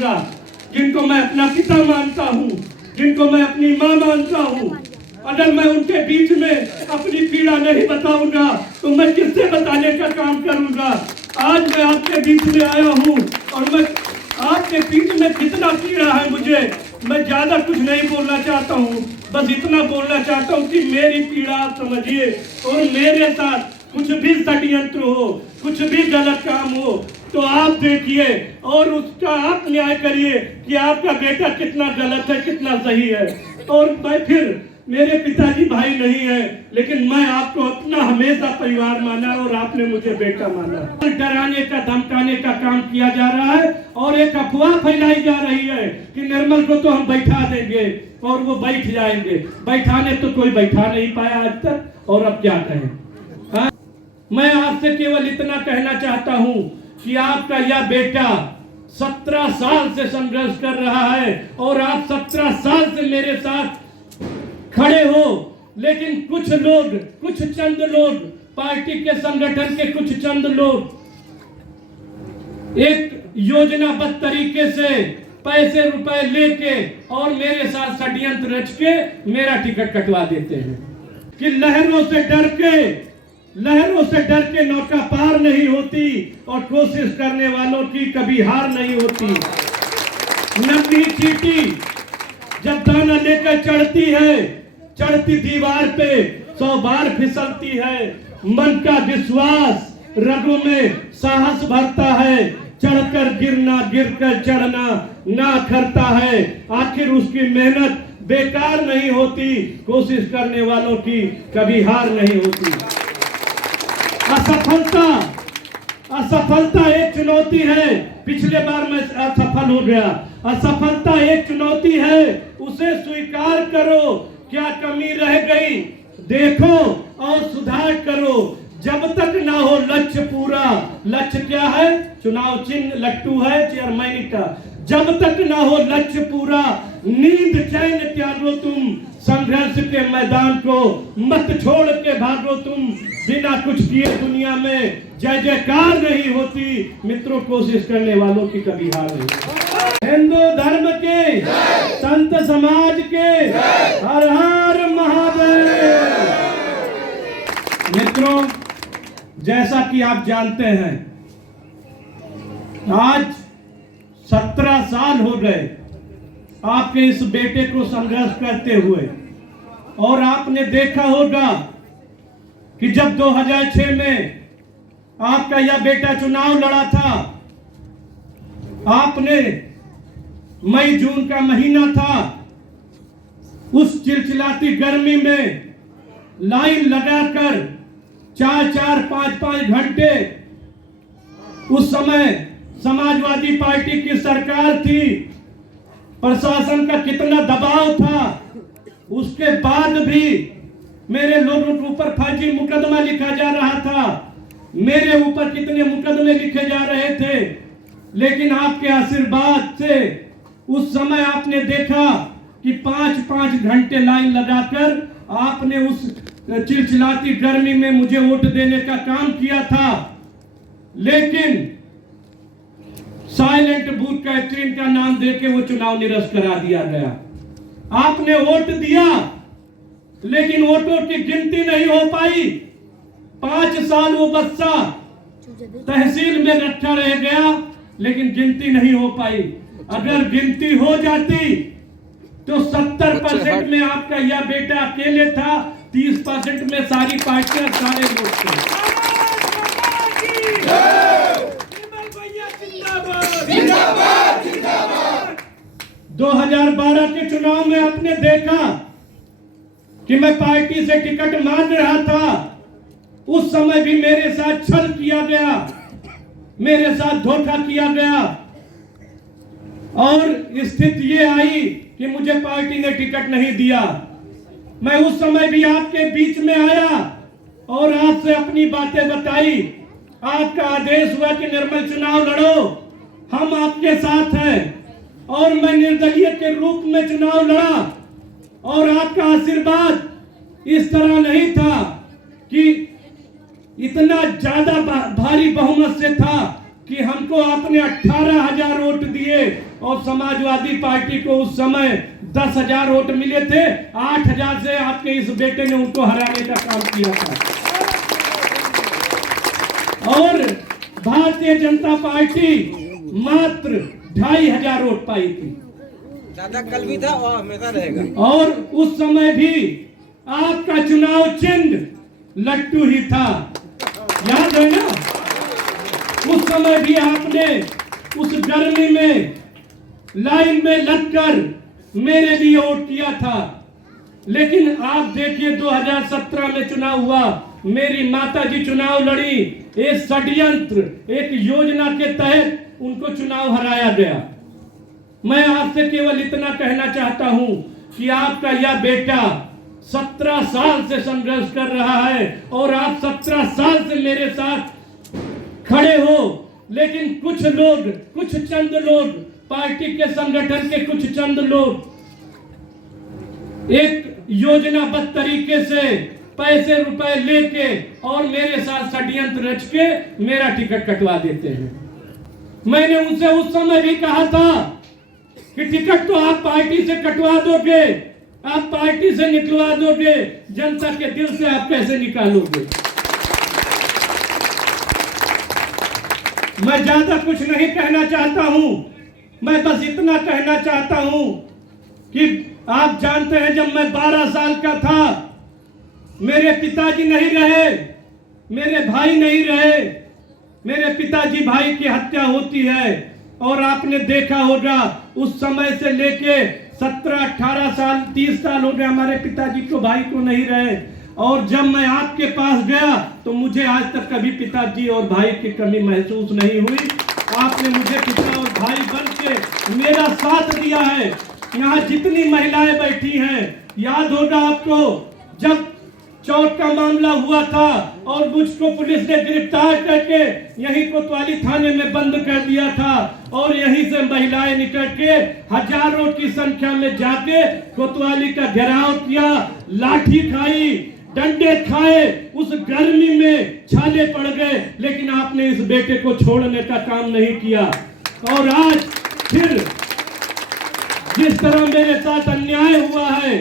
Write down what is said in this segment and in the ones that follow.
बताऊंगा, जिनको मैं अपना पिता मानता हूँ, जिनको मैं अपनी माँ मानता हूँ, अगर मैं उनके बीच में अपनी पीड़ा नहीं बताऊंगा तो मैं किससे बताने का काम करूंगा। आज मैं आपके बीच में आया हूँ और मैं आपके बीच में कितना पीड़ा है मुझे, मैं ज्यादा कुछ नहीं बोलना चाहता हूँ, बस इतना बोलना चाहता हूँ कि मेरी पीड़ा आप समझिए और मेरे साथ कुछ भी षड्यंत्र हो, कुछ भी गलत काम हो तो आप देखिए और उसका आप न्याय करिए कि आपका बेटा कितना गलत है कितना सही है। और मैं फिर मेरे पिताजी भाई नहीं है, लेकिन मैं आपको अपना हमेशा परिवार माना और आपने मुझे बेटा माना। डराने का धमकाने का काम किया जा रहा है और एक अफवाह फैलाई जा रही है कि निर्मल को तो हम बैठा देंगे और वो बैठ जाएंगे। बैठाने तो कोई बैठा नहीं पाया आज तक, और अब क्या कहें। हाँ? मैं आपसे केवल इतना कहना चाहता हूँ कि आपका यह बेटा 17 साल से संघर्ष कर रहा है और आप 17 साल से मेरे साथ खड़े हो, लेकिन कुछ लोग, कुछ चंद लोग, पार्टी के संगठन के कुछ चंद लोग एक योजनाबद्ध तरीके से पैसे रुपए लेके और मेरे साथ षड्यंत्र रच के मेरा टिकट कटवा देते हैं कि लहरों से डर के नौका पार नहीं होती और कोशिश करने वालों की कभी हार नहीं होती। नकली चींटी जब दाना लेकर चढ़ती है, चढ़ती दीवार पे 100 बार फिसलती है। मन का विश्वास रगों में साहस भरता है, चढ़कर गिरना गिरकर चढ़ना ना करता है। आखिर उसकी मेहनत बेकार नहीं होती, कोशिश करने वालों की कभी हार नहीं होती। असफलता एक चुनौती है। पिछले बार मैं असफल हो गया। असफलता एक चुनौती है, उसे स्वीकार करो। क्या कमी रह गई देखो और सुधार करो। जब तक ना हो लक्ष्य पूरा, लक्ष्य क्या है? चुनाव चिन्ह लट्टू है चेयरमैन का। जब तक ना हो लक्ष्य पूरा, नींद चैन त्यागो तुम, संघर्ष के मैदान को मत छोड़ के भागो तुम। बिना कुछ किए दुनिया में जय जयकार नहीं होती, मित्रों कोशिश करने वालों की कभी हार नहीं। हिंदू धर्म के, संत समाज के, हर हर महादेव। मित्रों, जैसा कि आप जानते हैं, आज 17 साल हो गए आपके इस बेटे को संघर्ष करते हुए, और आपने देखा होगा कि जब 2006 में आपका यह बेटा चुनाव लड़ा था, आपने मई जून का महीना था, उस चिलचिलाती गर्मी में लाइन लगाकर 4-4, 5-5 घंटे, उस समय समाजवादी पार्टी की सरकार थी, प्रशासन का कितना दबाव था, उसके बाद भी मेरे लोगों के ऊपर फर्जी मुकदमा लिखा जा रहा था, मेरे ऊपर कितने मुकदमे लिखे जा रहे थे, लेकिन आपके आशीर्वाद से उस समय आपने देखा कि 5-5 घंटे लाइन लगाकर आपने उस चिलचिलाती गर्मी में मुझे वोट देने का काम किया था। लेकिन साइलेंट बूथ कैटरिंग का नाम देके वो चुनाव निरस्त करा दिया गया। आपने वोट दिया, लेकिन वोटों की गिनती नहीं हो पाई। 5 साल वो बच्चा तहसील में रखा रह गया, लेकिन गिनती नहीं हो पाई। अगर गिनती हो जाती तो 70% में आपका यह बेटा अकेले था, 30% में सारी पार्टियां, सारे लोग थे। 2012 के चुनाव में आपने देखा कि मैं पार्टी से टिकट मांग रहा था, उस समय भी मेरे साथ छल किया गया, मेरे साथ धोखा किया गया, और स्थिति ये आई कि मुझे पार्टी ने टिकट नहीं दिया। मैं उस समय भी आपके बीच में आया और आपसे अपनी बातें बताई। आपका आदेश हुआ कि निर्मल चुनाव लड़ो, हम आपके साथ हैं, और मैं निर्दलीय के रूप में चुनाव लड़ा। और आपका आशीर्वाद इस तरह नहीं था कि इतना ज्यादा भारी बहुमत से था कि हमको आपने 18,000 वोट दिए और समाजवादी पार्टी को उस समय 10,000 वोट मिले थे। 8,000 से आपके इस बेटे ने उनको हराने का काम किया था। और भारतीय जनता पार्टी मात्र 2,500 वोट पाई थी। दादा कल भी था और हमेशा रहेगा। और उस समय भी आपका चुनाव चिन्ह लट्टू ही था, याद है ना? उस समय भी आपने उस गर्मी में लाइन में लगकर मेरे लिए वोट किया था। लेकिन आप देखिए 2017 में चुनाव हुआ, मेरी माताजी चुनाव लड़ी, एक षड्यंत्र, एक योजना के तहत उनको चुनाव हराया गया। मैं आपसे केवल इतना कहना चाहता हूं कि आपका यह बेटा 17 साल से संघर्ष कर रहा है और आप 17 साल से मेरे साथ खड़े हो। लेकिन कुछ लोग, कुछ चंद लोग, पार्टी के संगठन के कुछ चंद लोग एक योजनाबद्ध तरीके से पैसे रुपए लेके और मेरे साथ षड्यंत्र रच के मेरा टिकट कटवा देते हैं। मैंने उनसे उस समय भी कहा था कि टिकट तो आप पार्टी से कटवा दोगे, आप पार्टी से निकलवा दोगे, जनता के दिल से आप कैसे निकालोगे? मैं ज्यादा कुछ नहीं कहना चाहता हूं, मैं बस इतना कहना चाहता हूं कि आप जानते हैं जब मैं 12 साल का था, मेरे पिताजी नहीं रहे, मेरे भाई नहीं रहे, मेरे पिताजी भाई की हत्या होती है और आपने देखा होगा उस समय से लेके 17-18 साल 30 साल हो गए हमारे पिताजी को, भाई को नहीं रहे। और जब मैं आपके पास गया तो मुझे आज तक कभी पिताजी और भाई की कमी महसूस नहीं हुई। आपने मुझे पिता और भाई बन के मेरा साथ दिया है। यहाँ जितनी महिलाएं बैठी हैं, याद होगा आपको जब चौथ का मामला हुआ था और मुझको पुलिस ने गिरफ्तार करके यहीं कोतवाली थाने में बंद कर दिया था और यहीं से महिलाएं निकल के हजारों की संख्या में जाके कोतवाली का घेराव किया, लाठी खाई, डंडे खाए, उस गर्मी में छाले पड़ गए, लेकिन आपने इस बेटे को छोड़ने का काम नहीं किया। और आज फिर जिस तरह मेरे साथ अन्याय हुआ है,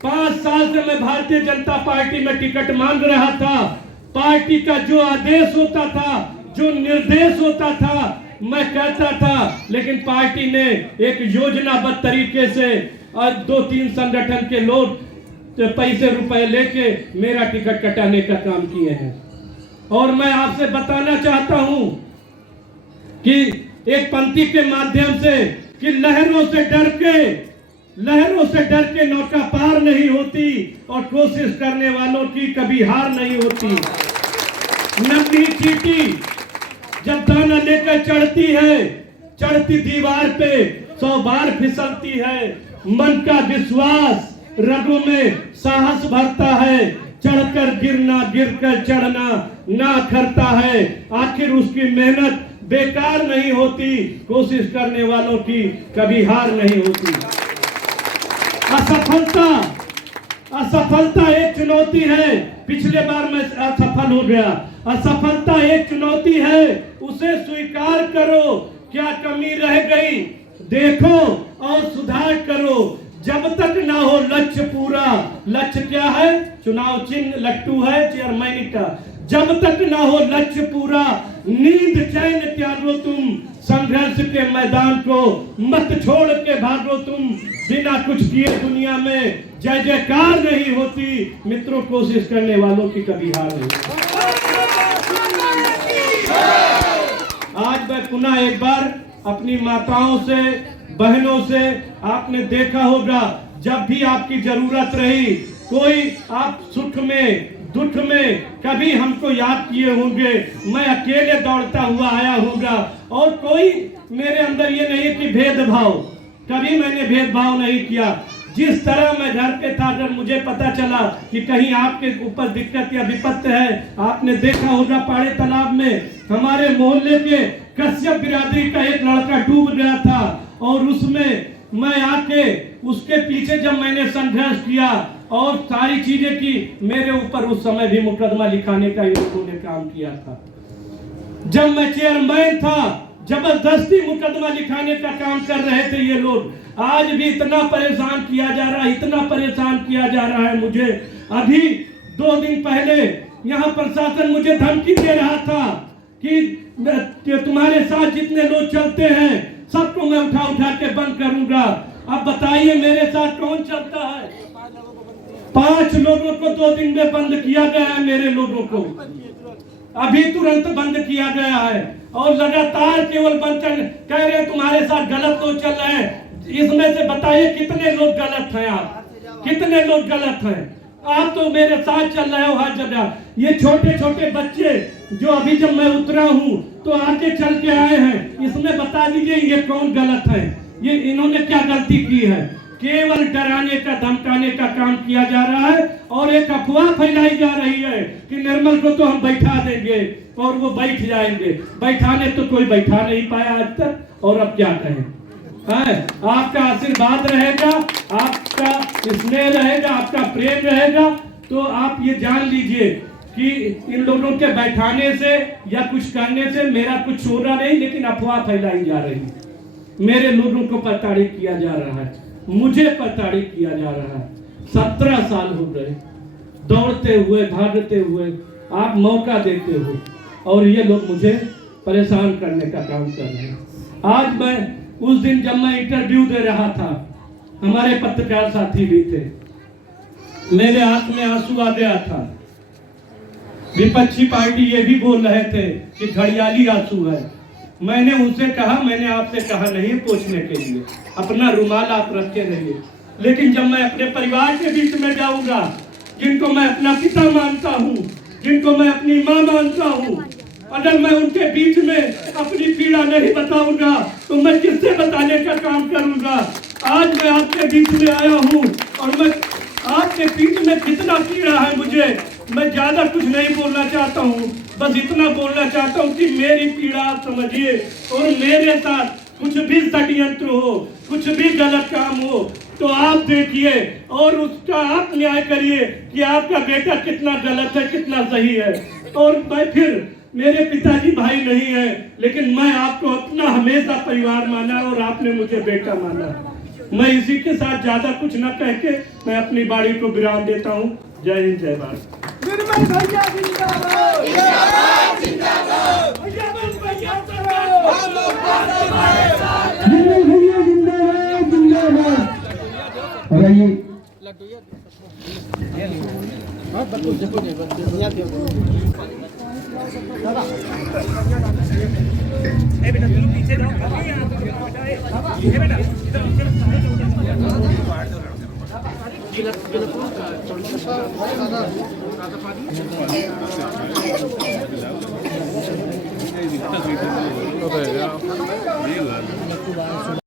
5 साल से मैं भारतीय जनता पार्टी में टिकट मांग रहा था। पार्टी का जो आदेश होता था, जो निर्देश होता था, मैं कहता था, लेकिन पार्टी ने एक योजनाबद्ध तरीके से और 2-3 संगठन के लोग पैसे रुपए लेके मेरा टिकट कटाने का काम किए हैं। और मैं आपसे बताना चाहता हूं कि एक पंक्ति के माध्यम से कि लहरों से डर के नौका पार नहीं होती और कोशिश करने वालों की कभी हार नहीं होती। नकली चींटी जब दाना लेकर चढ़ती है, चढ़ती दीवार पे 100 बार फिसलती है। मन का विश्वास रगों में साहस भरता है, चढ़कर गिरना, गिरकर चढ़ना ना करता है। आखिर उसकी मेहनत बेकार नहीं होती, कोशिश करने वालों की कभी हार नहीं होती। असफलता एक चुनौती है। पिछले बार मैं असफल हो गया। असफलता एक चुनौती है, उसे स्वीकार करो। क्या कमी रह गई देखो और सुधार करो। जब तक ना हो लक्ष्य पूरा, लक्ष्य क्या है? चुनाव चिन्ह लट्टू है, चेयरमैन का। जब तक ना हो लक्ष्य पूरा, नींद चैन त्यागो तुम, संघर्ष के मैदान को मत छोड़ के भागो तुम। बिना कुछ किए दुनिया में जय जयकार नहीं होती। मित्रों, कोशिश करने वालों की कभी हार नहीं। आज मैं पुनः एक बार अपनी माताओं से, बहनों से, आपने देखा होगा जब भी आपकी जरूरत रही, कोई आप सुख में दुख में कभी हमको याद किए होंगे। मैं अकेले दौड़ता हुआ आया होगा और कोई मेरे अंदर ये नहीं कि भेदभाव, कभी मैंने भेदभाव नहीं किया। जिस तरह मैं घर पे था, अगर मुझे पता चला कि कहीं आपके ऊपर दिक्कत या विपत्ति है, आपने देखा होगा पाड़े तालाब में हमारे मोहल्ले के कश्यप बिरादरी का एक लड़का डूब गया था और उसमें मैं आके उसके पीछे जब मैंने संघर्ष किया और सारी चीजें की, मेरे ऊपर उस समय भी मुकदमा लिखाने का इन लोगों ने काम किया था। जब मैं चेयरमैन था, जबरदस्ती मुकदमा लिखाने का काम कर रहे थे ये लोग। आज भी इतना परेशान किया जा रहा है, इतना परेशान किया जा रहा है मुझे। अभी 2 दिन पहले यहाँ प्रशासन मुझे धमकी दे रहा था कि तुम्हारे साथ जितने लोग चलते हैं सबको मैं उठा उठा के बंद करूंगा। अब बताइए मेरे साथ कौन चलता है? 5 लोगों को 2 दिन में बंद किया गया है, मेरे लोगों को अभी तुरंत बंद किया गया है। और लगातार केवल बंद कह रहे तुम्हारे साथ गलत लोग चल रहे हैं। इसमें से बताइए कितने लोग गलत हैं? आप कितने लोग गलत हैं? आप तो मेरे साथ चल रहे हो हर जगह। ये छोटे छोटे बच्चे जो अभी जब मैं उतरा हूँ तो आके चल के आए हैं, इसमें बता दीजिए ये कौन गलत है? ये इन्होंने क्या गलती की है? केवल डराने का धमकाने का काम किया जा रहा है और एक अफवाह फैलाई जा रही है कि निर्मल को तो हम बैठा देंगे और वो बैठ जाएंगे। बैठाने तो कोई बैठा नहीं पाया आज तक, और अब क्या कहें? आपका आशीर्वाद रहेगा, आपका स्नेह रहेगा, आपका प्रेम रहेगा, तो आप ये जान लीजिए कि इन लोगों के बैठाने से या कुछ करने से मेरा कुछ हो रहा नहीं, लेकिन अफवाह फैलाई जा रही है। मेरे लोगों को प्रताड़ित किया जा रहा है, मुझे प्रताड़ित किया जा रहा है। 17 साल हो गए दौड़ते हुए, भागते हुए, आप मौका देते हो और ये लोग मुझे परेशान करने का काम कर रहे हैं। आज मैं उस दिन जब मैं इंटरव्यू दे रहा था, हमारे पत्रकार साथी भी थे, मेरे आंख में आंसू आ गया था। विपक्षी पार्टी ये भी बोल रहे थे कि घड़ियाली आंसू है। मैंने उनसे कहा, मैंने आपसे कहा नहीं पोंछने के लिए, अपना रुमाल आप रखे रहिए। लेकिन जब मैं अपने परिवार के बीच में जाऊंगा, जिनको मैं अपना पिता मानता हूँ, जिनको मैं अपनी माँ मानता हूँ, अगर मैं उनके बीच में अपनी पीड़ा नहीं बताऊंगा तो मैं किससे बताने का काम करूंगा? आज मैं आपके बीच में आया हूँ और मैं आपके बीच में कितना पीड़ा है मुझे, मैं ज्यादा कुछ नहीं बोलना चाहता हूँ, बस इतना बोलना चाहता हूँ कि मेरी पीड़ा आप समझिए और मेरे साथ कुछ भी षड्यंत्र हो, कुछ भी गलत काम हो तो आप देखिए और उसका आप न्याय करिए कि आपका बेटा कितना गलत है, कितना सही है। और मैं फिर मेरे पिताजी भाई नहीं है, लेकिन मैं आपको अपना हमेशा परिवार माना और आपने मुझे बेटा माना। मैं इसी के साथ ज्यादा कुछ न कह के मैं अपनी बाड़ी को विराम देता हूँ। जय हिंद, जय भारत। निर्मल भैया जिंदाबाद, जिंदाबाद, जिंदाबाद। निर्मल भैया जिंदाबाद, जिंदाबाद। और ये बेटा तुम पीछे जाओ, बेटा इधर